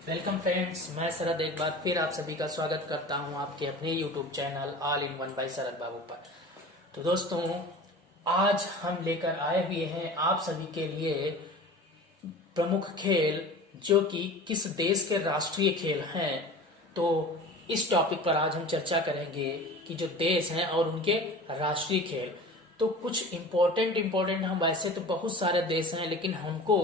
Welcome friends, मैं शरद एक बार फिर आप सभी का स्वागत करता हूं आपके अपने YouTube channel all in one by Sharad Babu पर। तो दोस्तों, आज हम लेकर आए हुए हैं आप सभी के लिए प्रमुख खेल जो कि किस देश के राष्ट्रीय खेल हैं। तो इस टॉपिक पर आज हम चर्चा करेंगे कि जो देश हैं और उनके राष्ट्रीय खेल। तो कुछ इम्पोर्टेंट हम वैसे तो बहुत सारे देश हैं, लेकिन हमको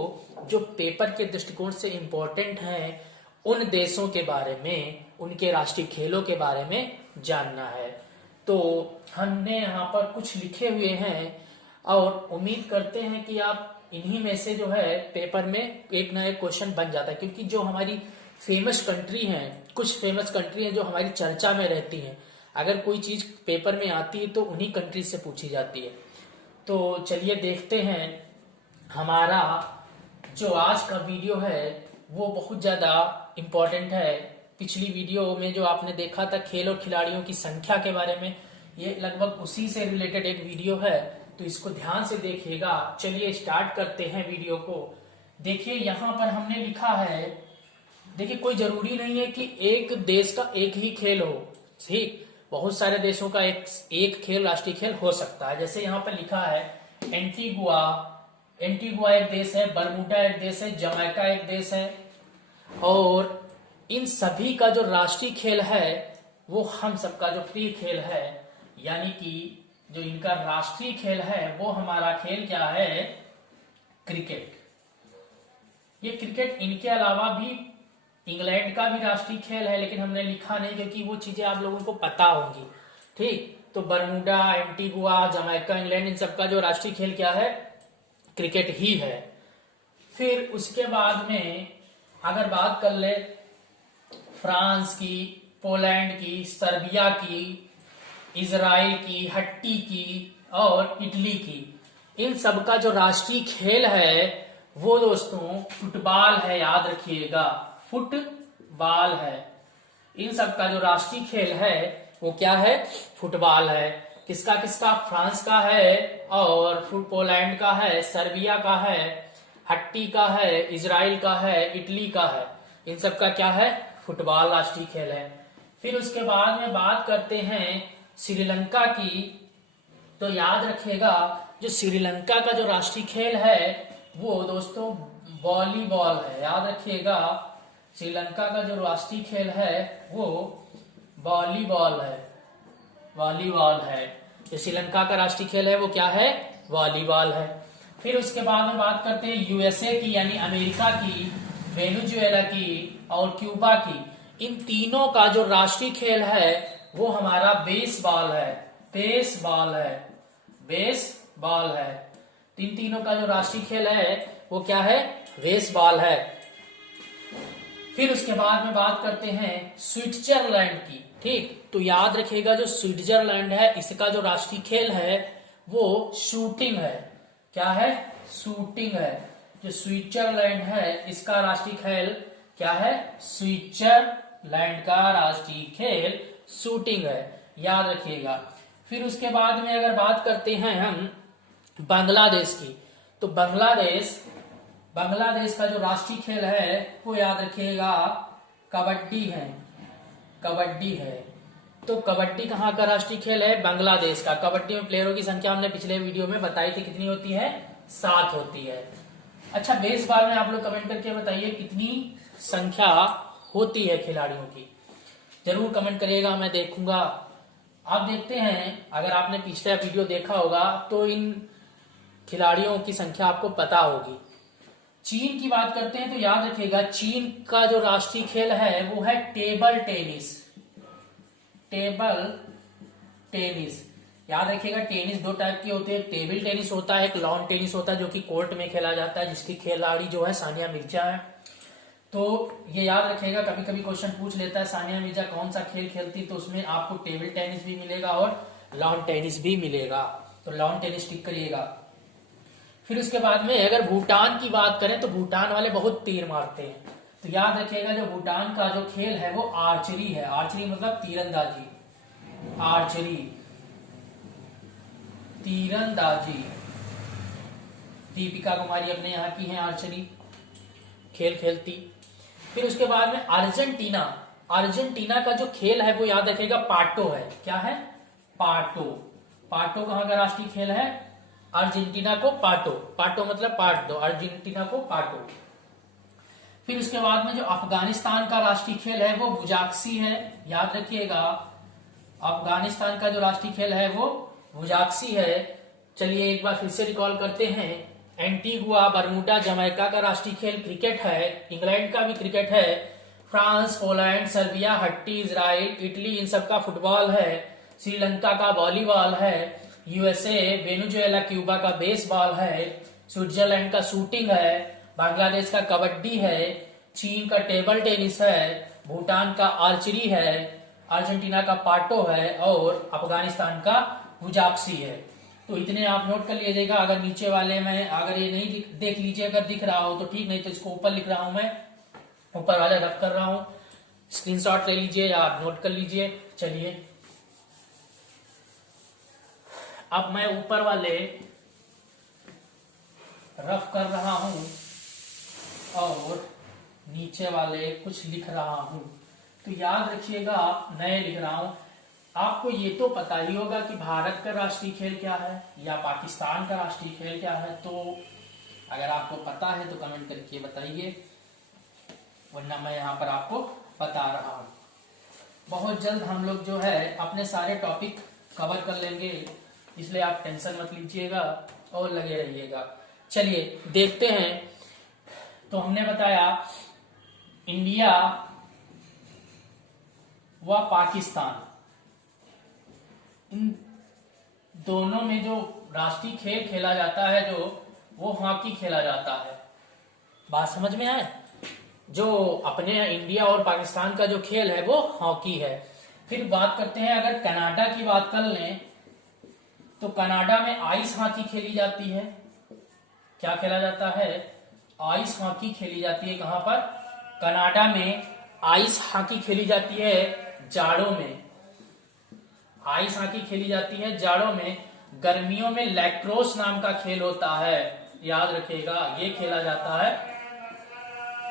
जो पेपर के दृष्टिकोण से इम्पोर्टेंट हैं उन देशों के बारे में, उनके राष्ट्रीय खेलों के बारे में जानना है। तो हमने यहाँ पर कुछ लिखे हुए हैं और उम्मीद करते हैं कि आप इन्हीं में से जो है पेपर में एक ना एक क्वेश्चन बन जाता है, क्योंकि जो हमारी फेमस कंट्री हैं, कुछ फेमस कंट्री हैं जो हमारी चर्चा में रहती हैं, अगर कोई चीज पेपर में आती है तो उन्हीं कंट्री से पूछी जाती है। तो चलिए देखते हैं। हमारा जो आज का वीडियो है वो बहुत ज्यादा इम्पोर्टेंट है। पिछली वीडियो में जो आपने देखा था खेल और खिलाड़ियों की संख्या के बारे में, ये लगभग उसी से रिलेटेड एक वीडियो है, तो इसको ध्यान से देखिएगा। चलिए स्टार्ट करते हैं वीडियो को। देखिए यहाँ पर हमने लिखा है, देखिए कोई जरूरी नहीं है कि एक देश का एक ही खेल हो, ठीक, बहुत सारे देशों का एक खेल राष्ट्रीय खेल हो सकता है। जैसे यहाँ पर लिखा है एंटीगुआ, एंटीगुआ एक देश है, बरमूडा एक देश है, जमैका एक देश है, और इन सभी का जो राष्ट्रीय खेल है वो हम सबका जो प्रिय खेल है, यानी कि जो इनका राष्ट्रीय खेल है वो हमारा खेल क्या है, क्रिकेट। ये क्रिकेट इनके अलावा भी इंग्लैंड का भी राष्ट्रीय खेल है, लेकिन हमने लिखा नहीं क्योंकि वो चीजें आप लोगों को पता होंगी, ठीक। तो बरमूडा, एंटीगुआ, जमैका, इंग्लैंड, इन सबका जो राष्ट्रीय खेल क्या है, क्रिकेट ही है। फिर उसके बाद में अगर बात कर ले फ्रांस की, पोलैंड की, सर्बिया की, इजराइल की, हट्टी की और इटली की, इन सबका जो राष्ट्रीय खेल है वो दोस्तों फुटबॉल है, याद रखिएगा, फुटबॉल है। इन सबका जो राष्ट्रीय खेल है वो क्या है, फुटबॉल है। किसका किसका, फ्रांस का है और पोलैंड का है, सर्बिया का है, हट्टी का है, इजराइल का है, इटली का है। इन सबका क्या है, फुटबॉल राष्ट्रीय खेल है। फिर उसके बाद में बात करते हैं श्रीलंका की। तो याद रखिएगा जो श्रीलंका का जो राष्ट्रीय खेल है वो दोस्तों वॉलीबॉल है, याद रखिएगा। श्रीलंका का जो राष्ट्रीय खेल है वो वॉलीबॉल है, वॉलीबॉल है। जो श्रीलंका का राष्ट्रीय खेल है वो क्या है, वॉलीबॉल है। फिर उसके बाद में बात करते हैं यूएसए की, यानी अमेरिका की, वेनेजुएला की और क्यूबा की। इन तीनों का जो राष्ट्रीय खेल है वो हमारा बेसबॉल है, बेसबॉल है, बेसबॉल है। इन तीनों का जो राष्ट्रीय खेल है वो क्या है, बेसबॉल है। फिर उसके बाद में बात करते हैं स्विट्जरलैंड की, ठीक। तो याद रखिएगा जो स्विट्जरलैंड है इसका जो राष्ट्रीय खेल है वो शूटिंग है, क्या है, शूटिंग है। जो स्विट्जरलैंड है इसका राष्ट्रीय खेल क्या है, स्विट्जरलैंड का राष्ट्रीय खेल शूटिंग है, याद रखिएगा। फिर उसके बाद में अगर बात करते हैं हम बांग्लादेश की, तो बांग्लादेश का जो राष्ट्रीय खेल है वो याद रखिएगा कबड्डी है, कबड्डी है। तो कबड्डी कहाँ का राष्ट्रीय खेल है, बांग्लादेश का। कबड्डी में प्लेयरों की संख्या हमने पिछले वीडियो में बताई थी, कितनी होती है, 7 होती है। अच्छा, बेसबॉल में आप लोग कमेंट करके बताइए कितनी संख्या होती है खिलाड़ियों की, जरूर कमेंट करिएगा, मैं देखूंगा। आप देखते हैं, अगर आपने पिछला वीडियो देखा होगा तो इन खिलाड़ियों की संख्या आपको पता होगी। चीन की बात करते हैं तो याद रखिएगा चीन का जो राष्ट्रीय खेल है वो है टेबल टेनिस, टेबल टेनिस। याद रखिएगा टेनिस 2 टाइप की होती है, एक टेबल टेनिस होता है, एक लॉन टेनिस होता है जो कि कोर्ट में खेला जाता है, जिसकी खिलाड़ी जो है सानिया मिर्जा है। तो ये याद रखिएगा, कभी कभी क्वेश्चन पूछ लेता है सानिया मिर्जा कौन सा खेल खेलती, तो उसमें आपको टेबल टेनिस भी मिलेगा और लॉन टेनिस भी मिलेगा, तो लॉन टेनिस टिक करिएगा। फिर उसके बाद में अगर भूटान की बात करें तो भूटान वाले बहुत तीर मारते हैं, तो याद रखिएगा जो भूटान का जो खेल है वो आर्चरी है। आर्चरी मतलब तीरंदाजी, आर्चरी, तीरंदाजी। दीपिका कुमारी अपने यहाँ की हैं, आर्चरी खेल खेलती। फिर उसके बाद में अर्जेंटीना, अर्जेंटीना का जो खेल है वो याद रखिएगा पाटो है। क्या है? पाटो। पाटो कहाँ का राष्ट्रीय खेल है? अर्जेंटीना को पाटो, पाटो मतलब पाट दो, अर्जेंटीना को पाटो। फिर उसके बाद में जो अफगानिस्तान का राष्ट्रीय खेल है वो बुजाक्सी है, याद रखिएगा। अफगानिस्तान का जो राष्ट्रीय खेल है वो बुजाक्सी है। चलिए एक बार फिर से रिकॉल करते हैं। एंटीगुआ, बरमूडा, जमैका का राष्ट्रीय खेल क्रिकेट है। इंग्लैंड का भी क्रिकेट है। फ्रांस, पोलैंड, सर्बिया, हट्टी, इजराइल, इटली, इन सब का फुटबॉल है। श्रीलंका का वॉलीबॉल है। यूएसए, वेनेजुएला, क्यूबा का बेसबॉल है। स्विट्जरलैंड का शूटिंग है। बांग्लादेश का कबड्डी है। चीन का टेबल टेनिस है। भूटान का आर्चरी है। अर्जेंटीना का पाटो है और अफगानिस्तान का बुजाक्सी है। तो इतने आप नोट कर लीजिएगा। अगर नीचे वाले में अगर ये नहीं देख लीजिए, अगर दिख रहा हो तो ठीक, नहीं तो इसको ऊपर लिख रहा हूं मैं, ऊपर वाले रख कर रहा हूं, स्क्रीनशॉट ले लीजिए या आप नोट कर लीजिए। चलिए अब मैं ऊपर वाले रफ कर रहा हूं और नीचे वाले कुछ लिख रहा हूं। तो याद रखिएगा, नए लिख रहा हूं। आपको ये तो पता ही होगा कि भारत का राष्ट्रीय खेल क्या है या पाकिस्तान का राष्ट्रीय खेल क्या है। तो अगर आपको पता है तो कमेंट करके बताइए, वरना मैं यहाँ पर आपको बता रहा हूँ। बहुत जल्द हम लोग जो है अपने सारे टॉपिक कवर कर लेंगे, इसलिए आप टेंशन मत लीजिएगा और लगे रहिएगा। चलिए देखते हैं। तो हमने बताया इंडिया व पाकिस्तान, इन दोनों में जो राष्ट्रीय खेल खेला जाता है जो वो हॉकी खेला जाता है। बात समझ में आए? जो अपने इंडिया और पाकिस्तान का जो खेल है वो हॉकी है। फिर बात करते हैं, अगर कनाडा की बात कर लें तो कनाडा में आइस हॉकी खेली जाती है। क्या खेला जाता है? आइस हॉकी खेली जाती है। कहां पर? कनाडा में आइस हॉकी खेली जाती है जाड़ों में। आइस हॉकी खेली जाती है जाड़ों में। गर्मियों में लैक्रोस नाम का खेल होता है, याद रखिएगा, ये खेला जाता है।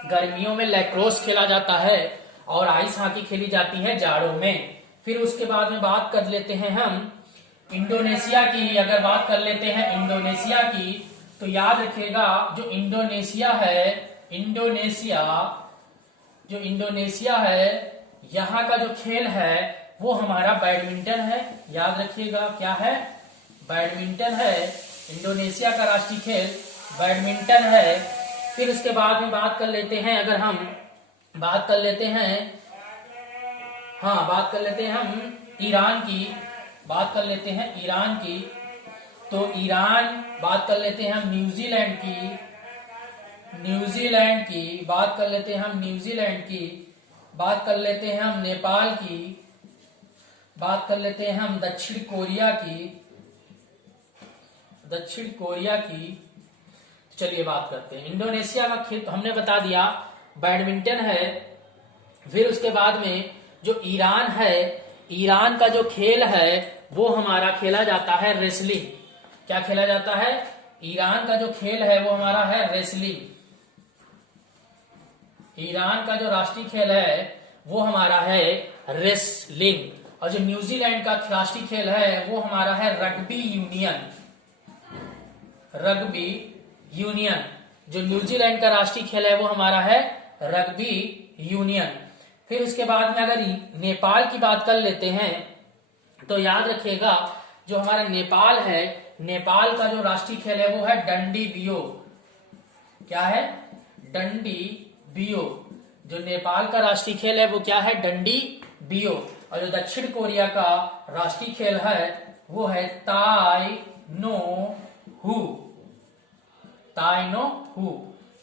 गर्मियों में लैक्रोस खेला जाता है और आइस हॉकी खेली जाती है जाड़ों में। फिर उसके बाद में बात कर लेते हैं हम इंडोनेशिया की। अगर बात कर लेते हैं इंडोनेशिया की तो याद रखिएगा, जो इंडोनेशिया है, जो इंडोनेशिया है, यहाँ का जो खेल है वो हमारा बैडमिंटन है। याद रखिएगा, क्या है? बैडमिंटन है। इंडोनेशिया का राष्ट्रीय खेल बैडमिंटन है। फिर उसके बाद में बात कर लेते हैं, अगर हम बात कर लेते हैं, बात कर लेते हैं हम ईरान की। बात कर लेते हैं ईरान की, तो ईरान, बात कर लेते हैं हम न्यूजीलैंड की, बात कर लेते हैं हम न्यूजीलैंड की, बात कर लेते हैं हम नेपाल की, बात कर लेते हैं हम दक्षिण कोरिया की। चलिए बात करते हैं इंडोनेशिया का खेल। तो हमने बता दिया बैडमिंटन है। फिर उसके बाद में जो ईरान है, ईरान का जो खेल है वो हमारा खेला जाता है रेसलिंग। क्या खेला जाता है? ईरान का जो खेल है वो हमारा है रेसलिंग। ईरान का जो राष्ट्रीय खेल है वो हमारा है रेसलिंग। और जो न्यूजीलैंड का राष्ट्रीय खेल है वो हमारा है रग्बी यूनियन। जो न्यूजीलैंड का राष्ट्रीय खेल है वो हमारा है रग्बी यूनियन। फिर उसके बाद में अगर नेपाल की बात कर लेते हैं तो याद रखिएगा, जो हमारा नेपाल है, नेपाल का जो राष्ट्रीय खेल है वो है डंडी बियो। क्या है? डंडी बियो। जो नेपाल का राष्ट्रीय खेल है वो क्या है? डंडी बियो। और जो दक्षिण कोरिया का राष्ट्रीय खेल है वो है ताई नो हु।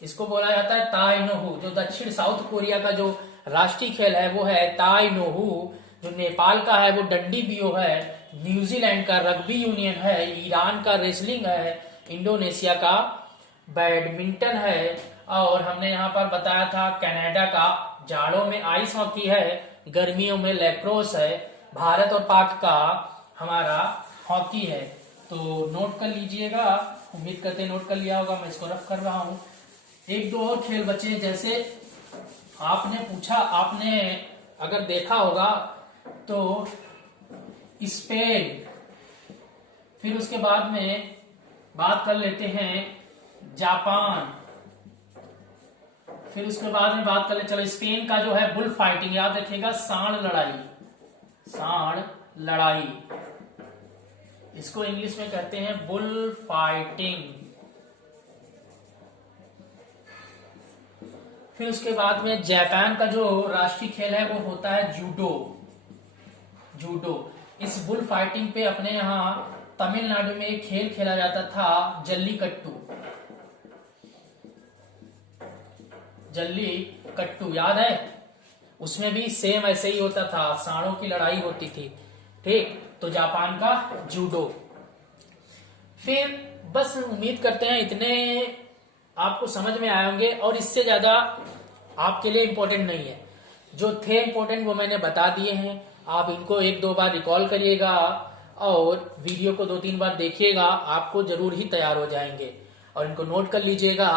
इसको बोला जाता है ताई नो हु। जो दक्षिण साउथ कोरिया का जो राष्ट्रीय खेल है वो है ताई नो हु। जो नेपाल का है वो डंडी बियो है। न्यूजीलैंड का रग्बी यूनियन है। ईरान का रेसलिंग है। इंडोनेशिया का बैडमिंटन है। और हमने यहाँ पर बताया था कनाडा का जाड़ों में आइस हॉकी है, गर्मियों में लैक्रोस है। भारत और पाक का हमारा हॉकी है। तो नोट कर लीजिएगा, उम्मीद करते नोट कर लिया होगा। मैं इसको रफ कर रहा हूँ। एक दो और खेल बचे, जैसे आपने पूछा, आपने अगर देखा होगा तो स्पेन, फिर उसके बाद में बात कर लेते हैं जापान, फिर उसके बाद में बात कर ले, चलो स्पेन का जो है बुल फाइटिंग, याद रखिएगा, सांड लड़ाई, सांड लड़ाई, इसको इंग्लिश में कहते हैं बुल फाइटिंग। फिर उसके बाद में जापान का जो राष्ट्रीय खेल है वो होता है जूडो, जूडो। इस बुल फाइटिंग पे अपने यहाँ तमिलनाडु में एक खेल खेला जाता था, जल्लीकट्टू, जल्लीकट्टू, याद है? उसमें भी सेम ऐसे ही होता था, सांडों की लड़ाई होती थी, ठीक। तो जापान का जूडो। फिर बस उम्मीद करते हैं इतने आपको समझ में आए होंगे, और इससे ज्यादा आपके लिए इंपॉर्टेंट नहीं है। जो थे इंपॉर्टेंट वो मैंने बता दिए हैं, आप इनको एक दो बार रिकॉल करिएगा और वीडियो को 2-3 बार देखिएगा, आपको जरूर ही तैयार हो जाएंगे, और इनको नोट कर लीजिएगा।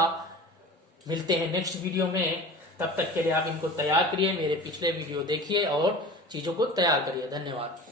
मिलते हैं नेक्स्ट वीडियो में, तब तक के लिए आप इनको तैयार करिए, मेरे पिछले वीडियो देखिए और चीजों को तैयार करिए। धन्यवाद।